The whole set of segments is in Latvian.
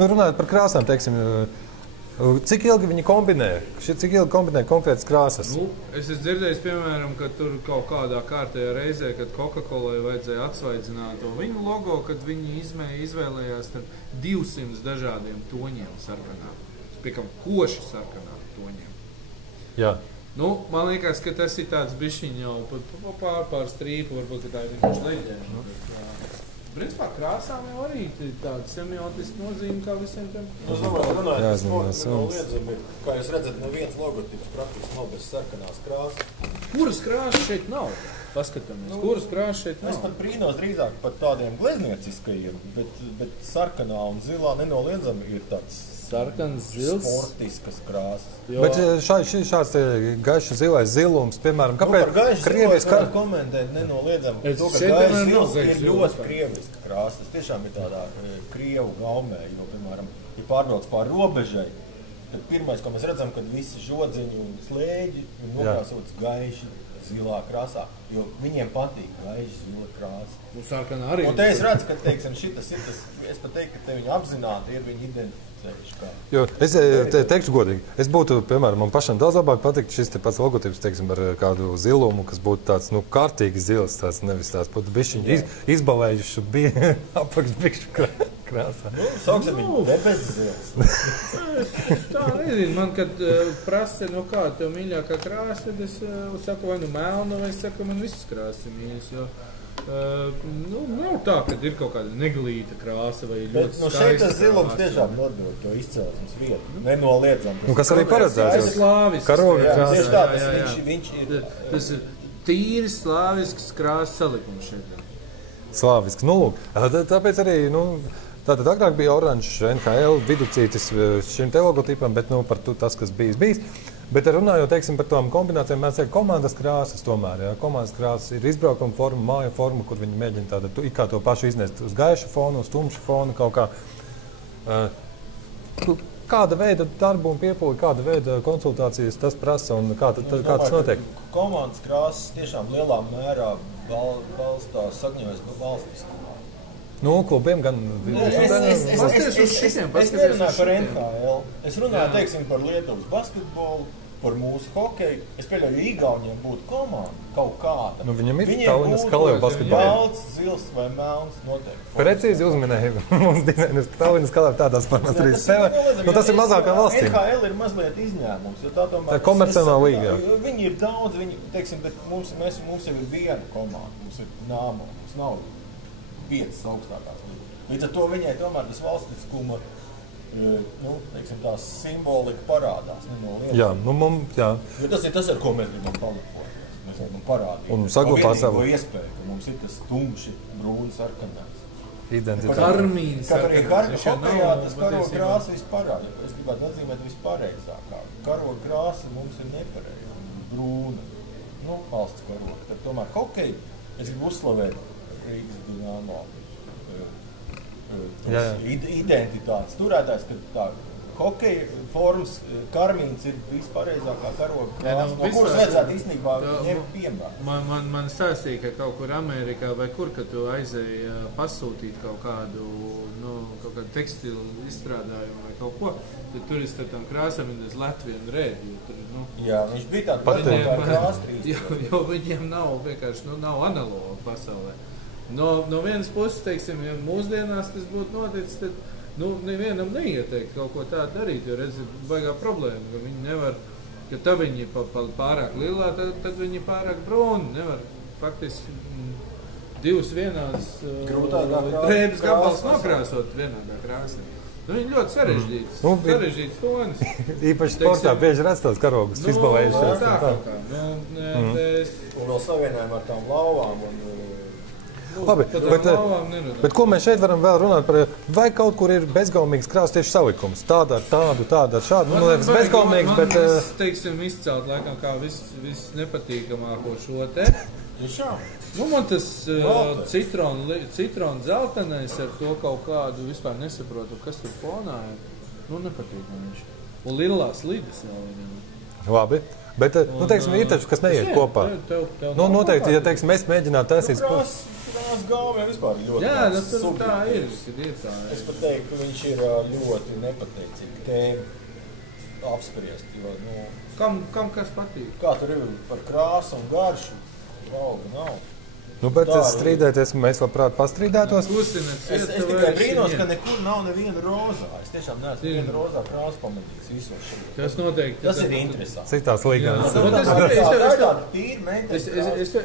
Nu, runājot par krāsām, teiksim, cik ilgi viņi kombinē? Cik ilgi kombinē konkrētas krāsas? Nu, es esmu dzirdējis, piemēram, ka tur kaut kādā kārtējā reizē, kad Coca-Colai vajadzēja atsvaidzināt to viņu logo, kad viņi izvēlējās 200 dažādiem toņiem sarkanā. Piekam, koši sarkanā toņiem. Jā. Nu, man liekas, ka tas ir tāds bišķiņ jau pār strīpu, varbūt, ka tā ir vienkārši leģenda. Principā krāsām jau arī tāda semiotiska nozīme kā visiem tiem. Es domāju, runājot par sportu, kā jūs redzat, neviens logotips praktiski nav bez sarkanās krāsas. Kuras krāsas šeit nav? Paskatāmies, kuras krāsas šeit nav? Es pat brīnos drīzāk pat tādiem gleznieciskajiem, bet sarkanā un zilā nenoliedzami ir tāds sarkans, zils, sportiskas krāsas. Jo. Bet šāds gaišs zilais zilums, piemēram, kāpēc Krievijas komentēt nenoliedzami to, ka gaišs zils ir ļoti krieviska krāsa. Tas tiešām ir tādā krievu gaumē, jo, piemēram, ir pārbrauc pār robežai. Tad pirmais, ko mēs redzam, kad visi žodziņi un slēģi ir nokrāsots gaiši zilā krāsā, jo viņiem patīk gaiši zila krāsa. Un sarkanā arī. Un te es redzu, ka, teiksim, šitas ir tas, es pat teiktu, ka te viņi apzināti ir viņi identificējuši kā. Jo es teikšu godīgi, es būtu, piemēram, man pašam daudz labāk patikt šis te pats logotips, teiksim, ar kādu zilumu, kas būtu tāds, nu, kārtīgi zils, tāds nevis tāds pat bišķiņi izbalējuši bija apakšbikšu krāsā. Nu, sauksim viņu debes zils. Tā nezinu, man, kad prasa, no kāda tev mīļākā krāsa, tad es saku, vai nu melnu, vai es saku, man visas krāsas ir mīļas, jo nu, nav tā, ka ir kaut kāda neglīta krāsa vai ļoti skaista krāsa. Šeit tas zilums tiešām nodod to izcelsmes vietu, nenoliedzam. Nu, kas arī paredzēts. Slāvisks. Karoga krāsa. Tieši tā, viņš ir. Tas ir tīri slāvisks krāsas salikums šeit. Slāvisks. Nu, lūk, tāpēc arī, nu, tātad agrāk bija oranžs NHL viducītis šim te logotipam, bet, nu, par tas, kas bijis. Bet runājot, teiksim, par tām kombinācijām, mēs teikam, komandas krāsas tomēr, jā. Komandas krāsas ir izbraukuma forma, māja forma, kur viņi mēģina tāda, kā to pašu iznest uz gaiša fonu, uz tumša fonu, kaut kā. Kāda veida darbu un piepūli, kāda veida konsultācijas tas prasa un kā tas notiek? Komandas krāsas tiešām lielā mērā balstās sakņojas valstiski. Nu, klubiem gan... Es nerunāju par NHL. Es runāju, teiksim, par Lietuvas basketbolu, par mūsu hokeju. Es pieļauju, Igauniem būtu komanda kaut kāda. Nu, viņam ir Tallinas Kaleva basketbolu. Balts, zils vai melns noteikti. Precīzi uzminēja mums dizaineris Tallinas Kaleva tādās formās arī sevi. Nu, tas ir mazākā valstī. NHL ir mazliet izņēmums, jo tā tomēr... Tā ir komercionāla līga. Viņi ir daudz, teiksim, bet mums jau ir viena komanda. Mums ir Nāmo, mums nav 5 augstākās līgas. Līdz ar to viņai tomēr tas valstiskuma, nu, teiksim, tās simbolika parādās. Jā, nu mums, jā. Jo tas ir tas, ar ko mēs gribam palikt. Mēs gribam parādīt. Un saglabāt savu iespēju, ka mums ir tas tumši, brūni, sarkanās. Identitāte. Karmīns. Kā arī hokejā tas karoga krāsa vispārāja. Es gribētu atzīmēt vispārējākā. Karoga krāsa mums ir nepareiza. Brūna. Nu, valsts karoga. Tad tomēr hokeju es gribu uzslavēt Rīgas Dinamo identitātes turētājs, ka tā hokeja formas karmīns ir vispārējākā karoga krāsa, no kuras vajadzētu īstenībā ņemt piemēru. Man stāstīja, ka kaut kur Amerikā vai kur, kad tu aizēji pasūtīt kaut kādu tekstilu izstrādājumu vai kaut ko, tad tur ir starp tām krāsām ir Latvija un Rēdi. Jā, viņš bija tāda krāsa. Jo viņiem nav vienkārši nav analoga pasaulē. No vienas puses, teiksim, ja mūsdienās tas būtu noticis, tad nevienam neieteikt kaut ko tādu darīt, jo redzi, baigā problēma, ka viņi nevar, ka tad viņi pārāk lielā, tad viņi pārāk brūni, nevar faktiski divas vienādas drēbes gabals nokrāsot vienādā krāsā. Viņi ļoti sarežģīts tonis. Īpaši sportā bieži redz tās karogus izbalējušies. Un vēl savienojam ar tām lauvām un... Labi, bet ko mēs šeit varam vēl runāt par, vai kaut kur ir bezgaumīgs krāsa tieši salikums? Tāda ar tādu, tāda ar šādu. Nu, liekas bezgaumīgs, bet... Man teiksim, izcelt laikam kā viss nepatīkamāko šo te. Nu, man tas citronu zeltenais ar to kaut kādu vispār nesaprotu, kas tur fonā ir. Nu, nepatīk man viņš. Un lilās lidas vēl viņam. Labi. Bet, nu, teiksim, ir taču, kas neiet kopā. Nu, noteikti, ja, teiksim, mēs mēģinātu taisīt... Tās Gauma vispār ļoti tā ir, tā. Es pat teiktu, ka viņš ir ļoti nepateicīgi tēma apspriest, jo, Kam kas patīk? Kā tur ir par krāsu un garšu? Valga nav. Bet strīdēties, mēs labprāt pastrīdētos. Es tikai brīnos, ka nekur nav neviena rozā. Es tiešām neesmu neviena rozā krāsu pamanījis visos šeit. Tas noteikti. Tas ir interesanti. Citās līgās.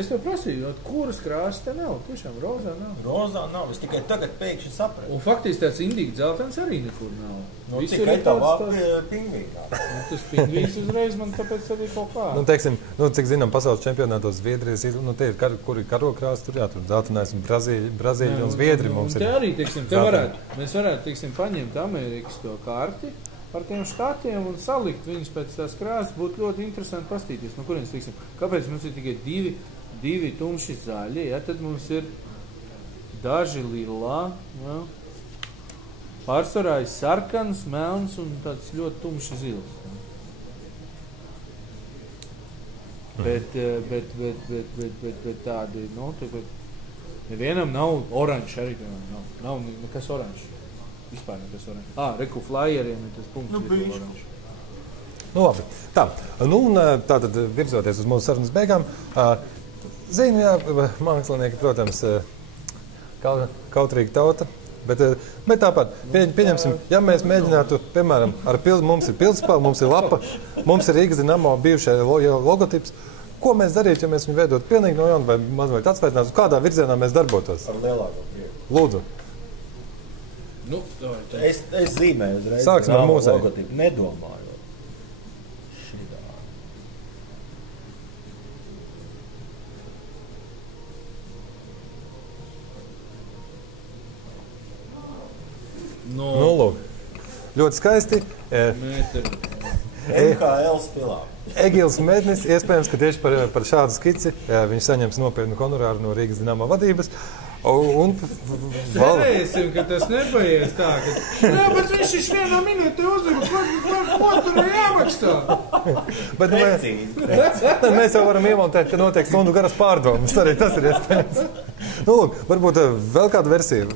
Es tev prasīju, kuras krāsas te nav? Tiešām rozā nav. Rozā nav. Es tikai tagad pēkšņi sapratu. Un faktiski tāds indīgi dzeltens arī nekur nav. Tikai tavā pingvīnā. Tas pingvīns uzreiz man tāpēc arī kaut kā. Teiksim, cik zinām, pasaules čempionātos Zviedrijas ir, tie ir, kuri karokrāsi tur jātur Zeltenais un Brazīļa un Zviedri mums ir. Te arī, teiksim, mēs varētu, teiksim, paņemt Amerikas to karti par tiem štatiem un salikt viņus pēc tās krāsas, būtu ļoti interesanti pastīties. No kurienes, teiksim, kāpēc mums ir tikai divi tumši zaļi, tad mums ir daži lilā, pārsvarā ir sarkans, melns un tāds ļoti tumši zils. Bet tādi, nevienam nav oranžs arī, nav nekas oranžs. Vispār nekas oranžs. Reku flyeriem ir tas punkts, ir oranžs. Labi. Tā, tātad virzoties uz mūsu sarunas beigām, zinu, mākslinieki, protams, kautrīga tauta. Bet tāpat, pieņemsim, ja mēs mēģinātu, piemēram, mums ir pildspēle, mums ir lapa, mums ir Rīgas Dinamo bijušais logotips, ko mēs darītu, ja mēs viņu veidot pilnīgi no jauna vai mazliet atsveitinātu, kādā virzienā mēs darbotos? Ar lielāko prieku. Lūdzu. Es zīmēju uzreiz. Sāksim ar mūsu logotipu, nedomājot. Lūk. Ļoti skaisti. MKL stilā. Egils Mednis, iespējams, ka tieši par šādu skici viņš saņems nopietnu honorāru no Rīgas Dinamo vadības. Cerēsim, ka tas nepaies tā, ka bet viņš ir vienā minūtē uzvaru, ko tur ir jāmaksā? Mēs jau varam iemontēt, ka notiek stundu garas pārdomas, arī tas ir iespējams. Lūk, varbūt vēl kāda versija.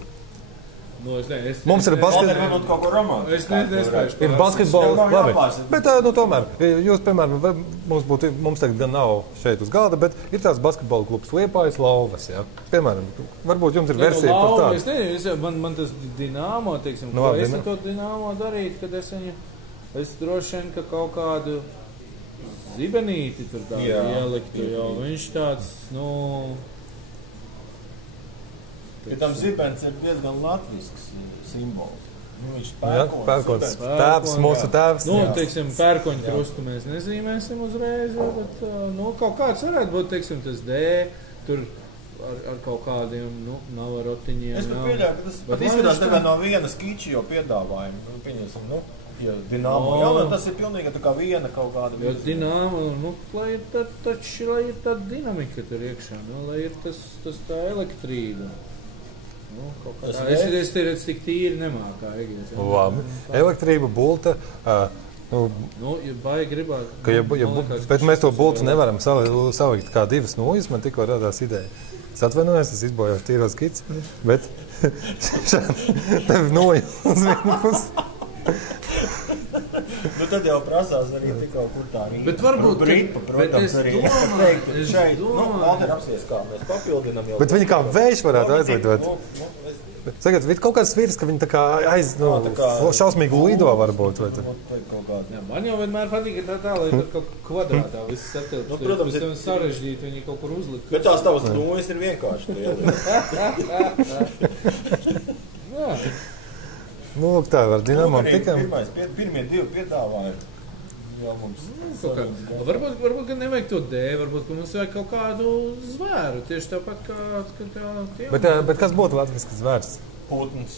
Mums ir basketbola, labi. Bet, tomēr, jūs, piemēram, mums tagad gan nav šeit uz galda, bet ir tās basketbola klubs Liepājas Lauvas, jā. Piemēram, varbūt jums ir versija par tādu. Es nezinu, man tas Dinamo, teiksim, ko es ar to Dinamo darītu, kad es droši vien, ka kaut kādu zibenīti tur tādu ieliktu, jo viņš tāds, Ja tam zibens ir diezgan latvisks simbols. Viņš pērkons tēvs, mūsu tēvs. Teiksim, pērkoņu krustu mēs nezīmēsim uzreiz, bet kaut kāds varētu būt, teiksim, tas D, tur ar kaut kādiem, navarotiņiem. Es pat pieļauju, ka tas pat izskatās tagad no viena skiči jau piedāvājumu. Pieņemsim, ja Dinamo, tas ir pilnīgi tā kā viena kaut kāda virziena. Jo Dinamo, lai ir tā dinamika tur iekšā, lai ir tas tā elektrība. Es tik tīri nemākā, Egils. Labi. Elektrība, bulta. Ja baigi gribētu. Bet mēs to bultu nevaram salikt kā divas nulles, man tikko radās ideja. Es atvainojos, es izbojāju tīro skici, bet tev nulli uz vienu pusi. Tad jau prasās arī tikko, kur tā arī bet varbūt gripa, protams, arī teikt šeit. Alter apsies, kā mēs papildinam jau. Bet viņi kā vējš varētu aizlidot. Sagad, kaut kāds vīrs, ka viņi tā kā šausmīgi lido varbūt. Man jau vienmēr patīk, ka tā, lai tur kaut kvadrātā viss satilpst. Protams, ir sarežģīti, viņi kaut kur uzlikt. Bet tās tavas nulles ir vienkārši. Jā. Lūk, tā var Dinamo tikam. Pirmie divi piedāvājumi jau mums. Varbūt, ka nevajag to D, varbūt, ka mums vajag kaut kādu zvēru, tieši tāpat kā tā. Bet kas būtu latvisks zvērs? Putns.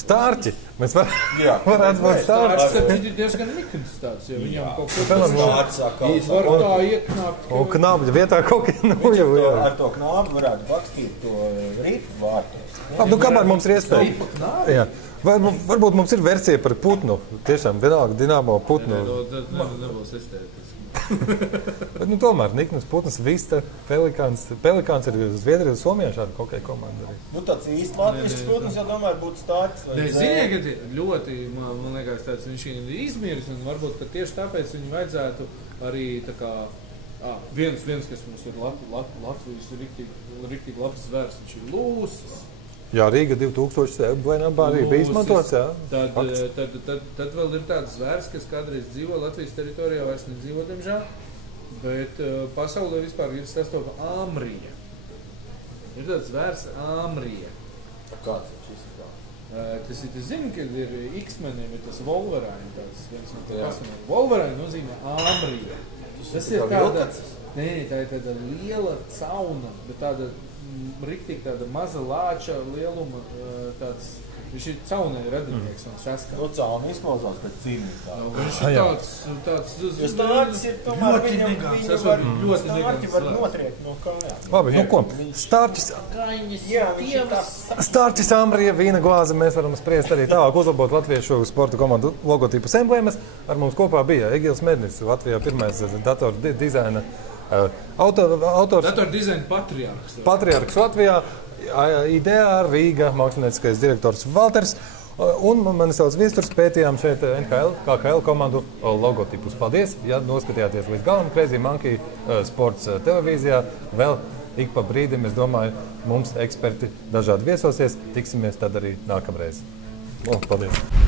Stārķi. Mēs varētu būt stārķi. Tas ir diezgan nikns tāds, jo viņam kaut ko var tā ieknāpt. Un knābļa vietā kaut kā ar to knābu varētu pakstīt to ripu vārtos. Kamēr mums ir iespēja. Varbūt mums ir versija par putnu. Tiešām, vienalga Dinamo putnu. Nebūs estētiski. Bet, nu, tomēr Niknas, Putnas, Vista, Pelikāns ir Zviedrija, Somijā šāda hokeja komanda arī. Nu, tāds īsti latviešs Putnas jau domāju būtu Stārķis vai Zēļa. Ziniet, ka ļoti, man liekas, tāds viņš ir izmiris, un varbūt, ka tieši tāpēc viņu vajadzētu arī tā kā, viens, kas mums ir Latvijas riktīgi labs zvērs, viņš ir lūsis. Jā, Rīga 2000 Blenabā arī bija izmantots, jā. Tad vēl ir tāds zvērs, kas kādreiz dzīvo Latvijas teritorijā, vairs nedzīvo, diemžēl, bet pasaulē vispār ir sastopa āmrija. Ir tāds zvērs āmrija. Kāds viņš izskatās? Tas ir, zini, kad ir X-menim, ir tas Wolverine, tāds viens no tā pasamiem. Wolverine nozīmē āmrija. Tas ir tāda, tā ir tāda liela cauna, bet tāda riktīgi tāda maza lāča lieluma, tāds, viņš ir caunai radinieks un šaskā. No cauna izklausās pēc cīnītā. Viņš ir tāds... Jo Stārķis ir tomēr viņu Stārķi var notriekt no kājām. Labi, nu ko? Stārķis, Ambrija, vīna glāze, mēs varam spriest arī tālāk uzlabot latviešu sporta komandu logotipus emblēmas. Ar mums kopā bija Egils Mednis, Latvijā pirmais datoru dizaina autors. Datoru dizaina Patriarhs Latvijā, IDEA Rīga, mākslinieckais direktors Valters. Un mani sauc Viesturs, pētījām šeit NHL, KHL komandu logotipus. Paldies, ja noskatījāties līdz galam, Crazy Monkey sports televīzijā. Vēl ik pa brīdim, es domāju, mums eksperti dažādi viesosies. Tiksimies tad arī nākamreiz. Paldies!